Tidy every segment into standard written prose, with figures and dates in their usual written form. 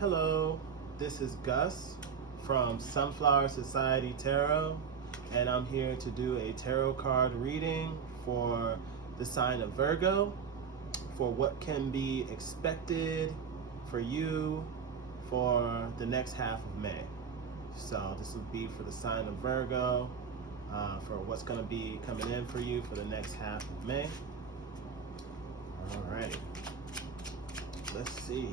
Hello, this is Gus from Sunflower Society Tarot, and I'm here to do a tarot card reading for the sign of Virgo for what can be expected for you for the next half of May. So this would be for the sign of Virgo, for what's going to be coming in for you for the next half of May. Alrighty, let's see.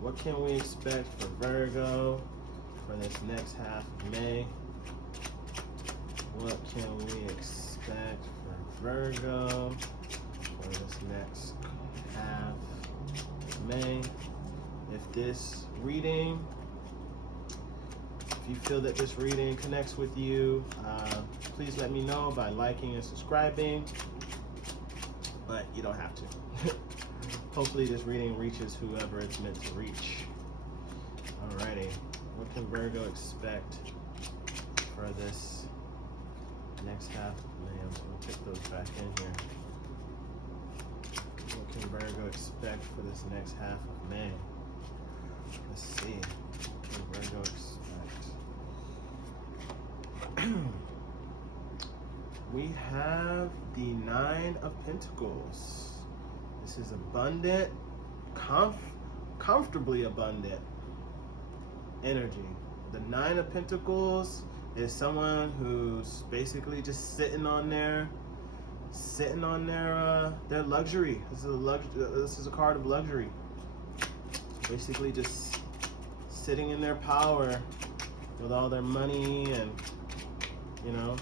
What can we expect for Virgo for this next half of May? What can we expect for Virgo for this next half of May? If this reading, if you feel that this reading connects with you, please let me know by liking and subscribing, but you don't have to. Hopefully this reading reaches whoever it's meant to reach. Alrighty, what can Virgo expect for this next half of May? I'm just going to put those back in here. What can Virgo expect for this next half of May? Let's see. What can Virgo expect? We have the Nine of Pentacles. This is abundant, comfortably abundant energy. The Nine of Pentacles is someone who's basically just sitting on their luxury. This is a card of luxury. Basically just sitting in their power with all their money, and you know,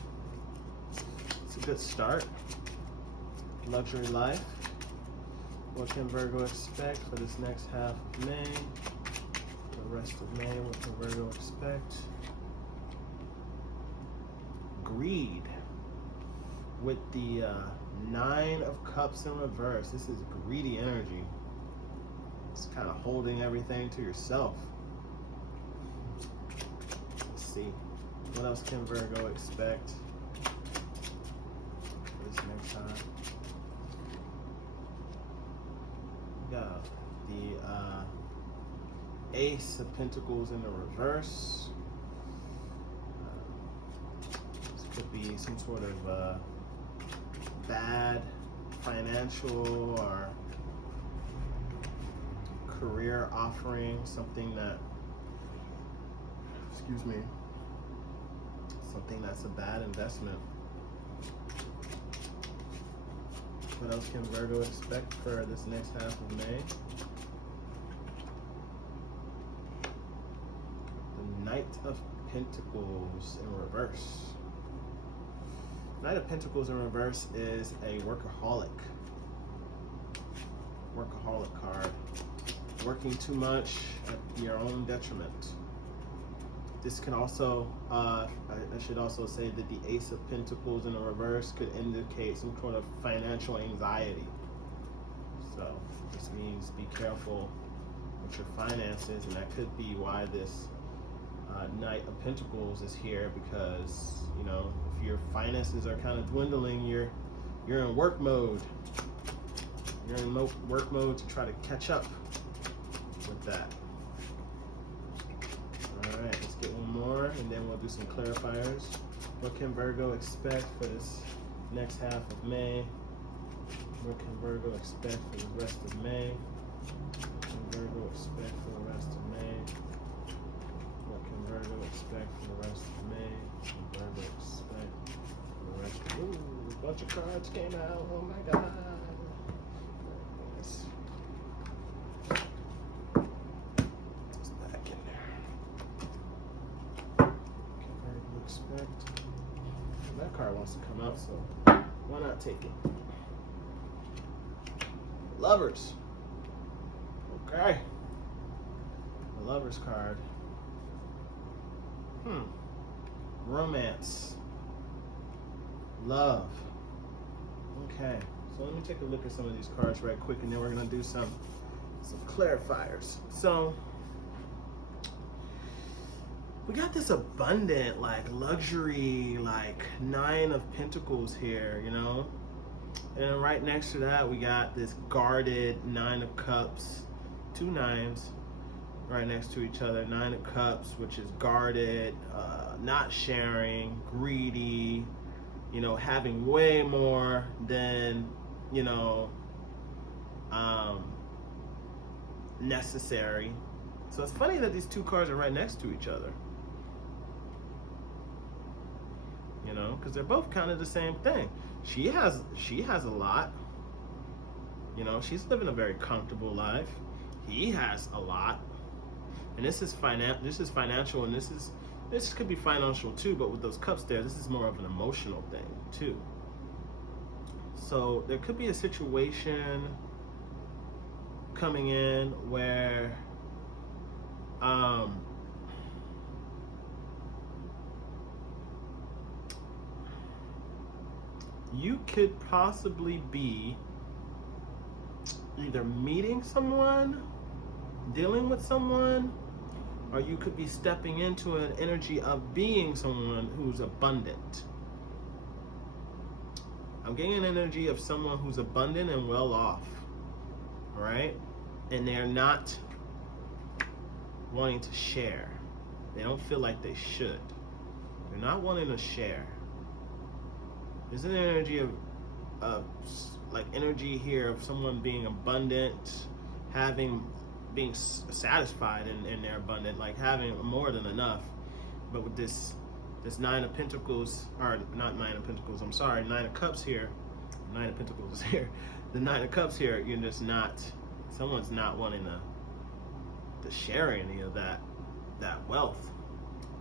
it's a good start. Luxury life. What can Virgo expect for this next half of May? The rest of May, what can Virgo expect? Greed. With the Nine of Cups in reverse. This is greedy energy. It's kind of holding everything to yourself. Let's see. What else can Virgo expect for this next time? Got the Ace of Pentacles in the reverse. This could be some sort of bad financial or career offering, something that's a bad investment. What else can Virgo expect for this next half of May? The Knight of Pentacles in reverse. Knight of Pentacles in reverse is a workaholic card. Working too much at your own detriment. This can also, I should also say that the Ace of Pentacles in the reverse could indicate some sort of financial anxiety. So this means be careful with your finances, and that could be why this Knight of Pentacles is here, because, you know, if your finances are kind of dwindling, you're in work mode. You're in work mode to try to catch up with that. Alright, let's get one more and then we'll do some clarifiers. What can Virgo expect for this next half of May? What can Virgo expect for the rest of May? What can Virgo expect for the rest of May? What can Virgo expect for the rest of May? What can Virgo expect for the rest of May? Ooh, a bunch of cards came out. Oh my god. That card wants to come out, so why not take it? Lovers. Okay. The Lovers card. Romance. Love. Okay. So let me take a look at some of these cards right quick, and then we're gonna do some clarifiers. So we got this abundant, like, luxury, like, Nine of Pentacles here, you know? And right next to that, we got this guarded Nine of Cups, two nines, right next to each other. Nine of Cups, which is guarded, not sharing, greedy, having way more than, necessary. So it's funny that these two cards are right next to each other. Because they're both kind of the same thing. She has a lot. She's living a very comfortable life. He has a lot. And this is financial, and this could be financial too, but with those cups there, this is more of an emotional thing too. So there could be a situation coming in where you could possibly be either meeting someone, dealing with someone, or you could be stepping into an energy of being someone who's abundant. I'm getting an energy of someone who's abundant and well off, right? And they're not wanting to share. They don't feel like they should. They're not wanting to share. There's an energy of like energy here of someone being abundant, being satisfied in their abundant, like having more than enough. But with this Nine of Pentacles, or not Nine of Pentacles, I'm sorry, Nine of Cups here, Nine of Pentacles is here. The Nine of Cups here, you're just not, someone's not wanting to share any of that wealth.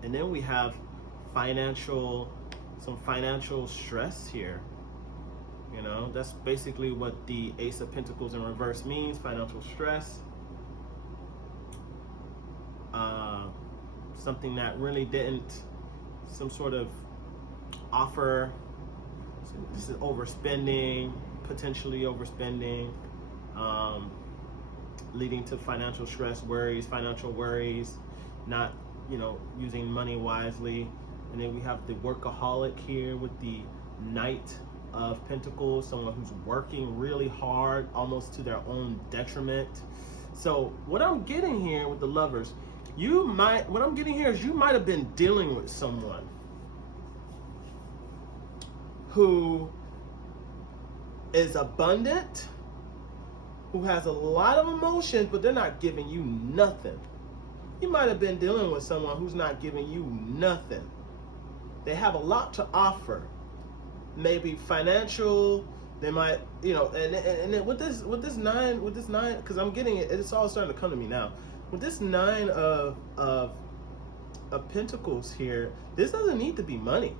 And then we have some financial stress here. That's basically what the Ace of Pentacles in reverse means, financial stress. Something that really didn't, some sort of offer, this is overspending, potentially overspending, leading to financial stress, financial worries, not, using money wisely. And then we have the workaholic here with the Knight of Pentacles, someone who's working really hard, almost to their own detriment. So what I'm getting here with the Lovers, you might have been dealing with someone who is abundant, who has a lot of emotions, but they're not giving you nothing. You might have been dealing with someone who's not giving you nothing. They have a lot to offer. Maybe financial, they might, and then with this nine, because I'm getting it, it's all starting to come to me now. With this Nine of Pentacles here, this doesn't need to be money.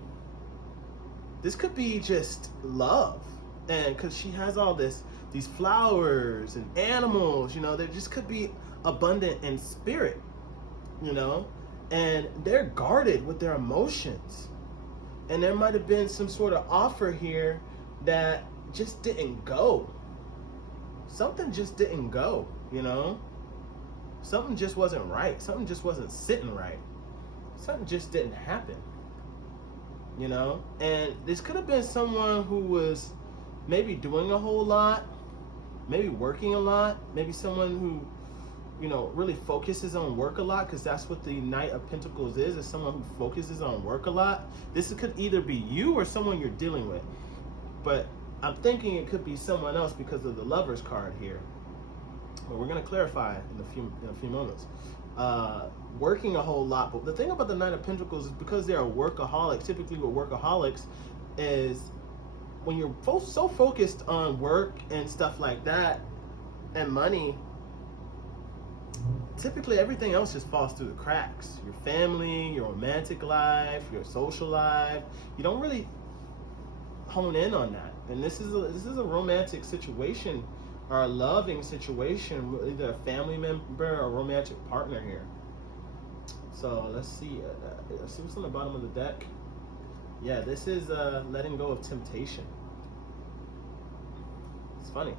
This could be just love, and because she has all these flowers and animals, there just could be abundant in spirit, and they're guarded with their emotions. And there might have been some sort of offer here that just didn't go. Something just didn't go, Something just wasn't right. Something just wasn't sitting right. Something just didn't happen, And this could have been someone who was maybe doing a whole lot, maybe working a lot, maybe someone who, really focuses on work a lot, because that's what the Knight of Pentacles is someone who focuses on work a lot. This could either be you or someone you're dealing with. But I'm thinking it could be someone else because of the Lovers card here. But we're going to clarify in a few moments. Working a whole lot. But the thing about the Nine of Pentacles is because they're a workaholic, typically with workaholics is when you're so focused on work and stuff like that and money, typically everything else just falls through the cracks. Your family, your romantic life, your social life, you don't really hone in on that. And this is a romantic situation or a loving situation, either a family member or a romantic partner here. So let's see what's on the bottom of the deck. Yeah, this is letting go of temptation. It's funny.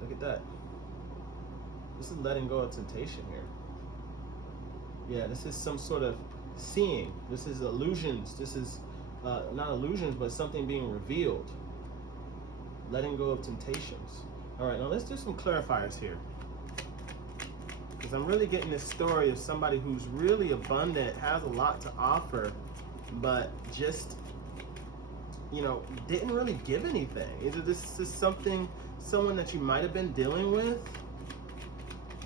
Look at that. This is letting go of temptation here. Yeah, this is some sort of seeing. This is illusions. This is not illusions, but something being revealed. Letting go of temptations. All right, now let's do some clarifiers here. Because I'm really getting this story of somebody who's really abundant, has a lot to offer, but just, you know, didn't really give anything. Either this is someone that you might have been dealing with,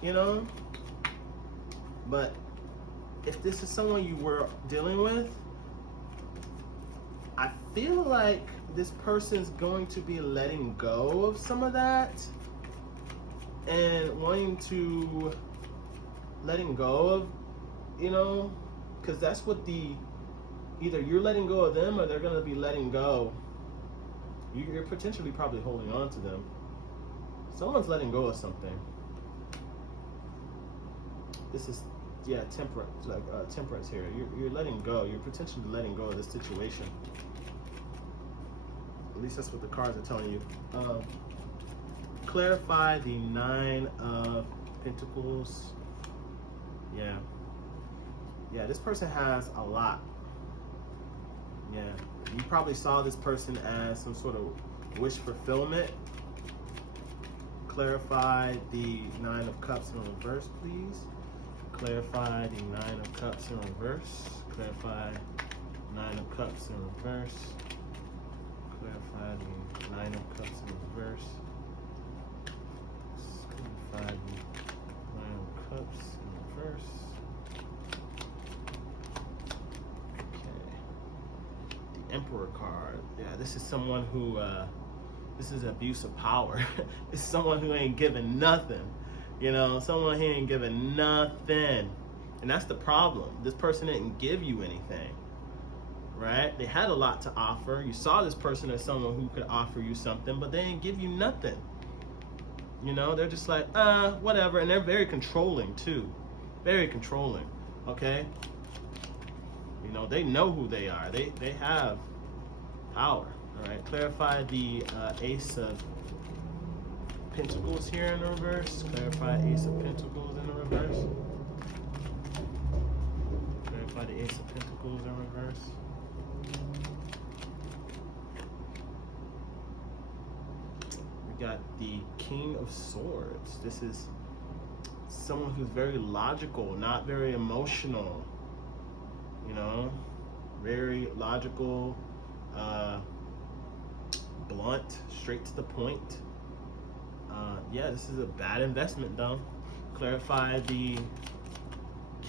you know, but if this is someone you were dealing with, I feel like this person's going to be letting go of some of that and letting go of, you know, because that's what either you're letting go of them or they're going to be letting go. You're potentially probably holding on to them. Someone's letting go of something. This is, yeah, temperance, like temperance here. You're letting go. You're potentially letting go of this situation. At least that's what the cards are telling you. Clarify the 9 of Pentacles. Yeah. Yeah, this person has a lot. Yeah. You probably saw this person as some sort of wish fulfillment. Clarify the 9 of Cups in reverse, please. Clarify the 9 of Cups in reverse. Clarify 9 of Cups in reverse. Clarify the 9 of Cups in reverse. Clarify the 9 of Cups in reverse. Okay. The Emperor card. Yeah, this is someone who, this is abuse of power. This is someone who ain't giving nothing. You know, someone who ain't giving nothing. And that's the problem. This person didn't give you anything. Right? They had a lot to offer. You saw this person as someone who could offer you something, but they didn't give you nothing. You know, they're just like, whatever. And they're very controlling too. Very controlling. Okay? You know, they know who they are. They have power. All right? Clarify the Ace of Pentacles here in the reverse. Clarify Ace of Pentacles in the reverse. Clarify the Ace of Pentacles in reverse. We got the King of Swords. This is someone who's very logical, not very emotional. You know, very logical, blunt, straight to the point. Yeah, this is a bad investment, though. Clarify the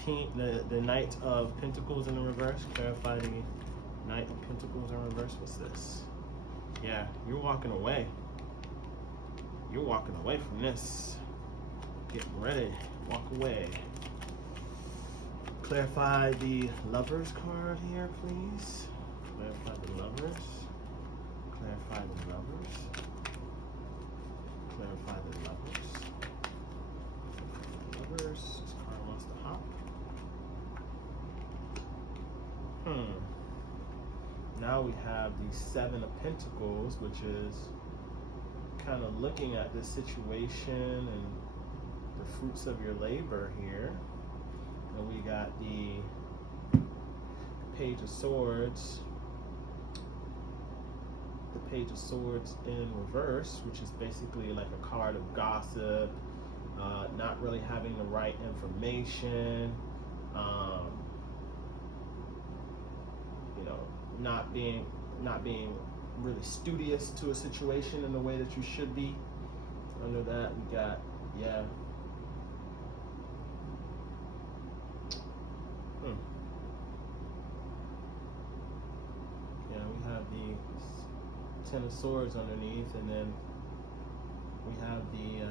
the Knight of Pentacles in the reverse. Clarify the Knight of Pentacles in reverse. What's this? Yeah, you're walking away. You're walking away from this. Getting ready. Walk away. Clarify the Lovers card here, please. Clarify the Lovers. Clarify the Lovers. Clarify the Lovers. Lovers. This card wants to hop. Now we have the 7 of Pentacles, which is kind of looking at this situation and the fruits of your labor here. And we got the Page of Swords. The Page of Swords in reverse, which is basically like a card of gossip, not really having the right information, you know, not being really studious to a situation in the way that you should be. Under that, we got, yeah. Yeah, we have the 10 of Swords underneath, and then we have the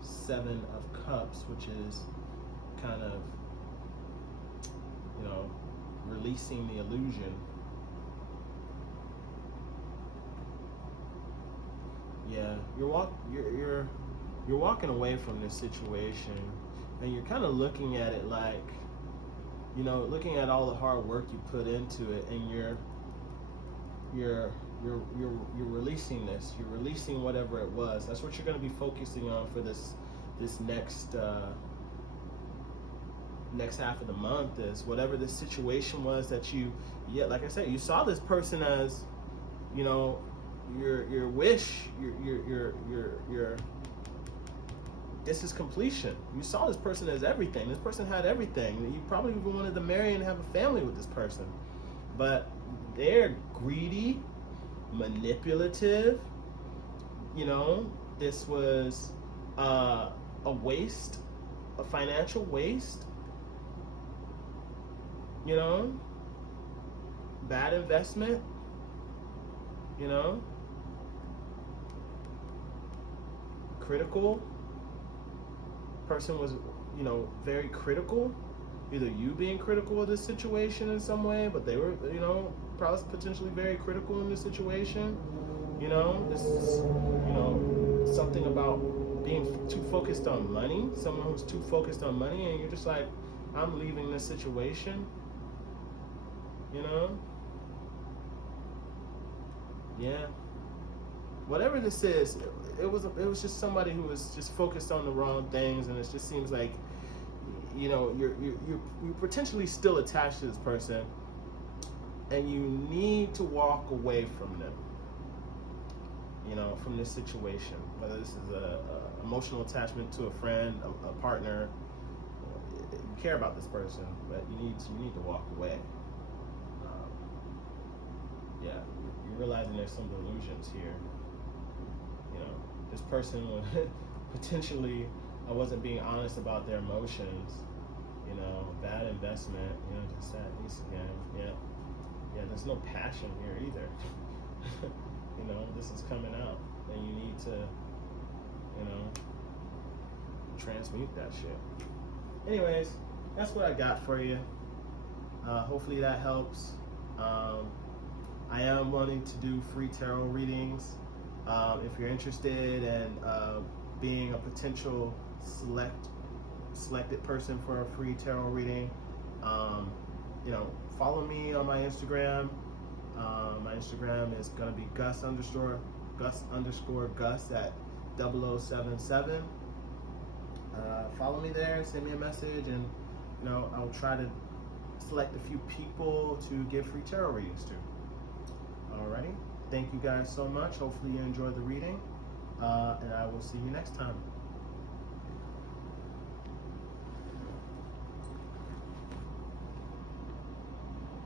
7 of Cups, which is kind of, you know, releasing the illusion. Yeah, you're walking away from this situation, and you're kind of looking at it like, you know, looking at all the hard work you put into it, and you're releasing this. You're releasing whatever it was. That's what you're going to be focusing on for this next half of the month, is whatever this situation was that you, yeah, like I said, you saw this person as, you know, your wish, your this is completion. You saw this person as everything. This person had everything. You probably even wanted to marry and have a family with this person. But they're greedy, manipulative. You know, this was a waste, a financial waste. You know, bad investment. You know, critical. Person was, you know, very critical. Either you being critical of this situation in some way, but they were, you know, probably potentially very critical in this situation. You know, this is, you know, something about being too focused on money. Someone who's too focused on money, and you're just like, I'm leaving this situation. You know, yeah. Whatever this is, it was just somebody who was just focused on the wrong things, and it just seems like, you know, you're potentially still attached to this person, and you need to walk away from them. You know, from this situation, whether this is a emotional attachment to a friend, a partner, you care about this person, but you need to walk away. Yeah, you're realizing there's some delusions here. You know, this person would potentially, I wasn't being honest about their emotions. You know, bad investment. You know, just that piece again. Yeah. There's no passion here either. You know, this is coming out, and you need to, you know, transmute that shit. Anyways, that's what I got for you. Hopefully that helps. I am wanting to do free tarot readings. If you're interested in being a potential selected person for a free tarot reading, you know, follow me on my Instagram. My Instagram is gonna be Gus at 0077. Follow me there, send me a message, and you know, I'll try to select a few people to give free tarot readings to. Alrighty, thank you guys so much. Hopefully you enjoyed the reading, and I will see you next time.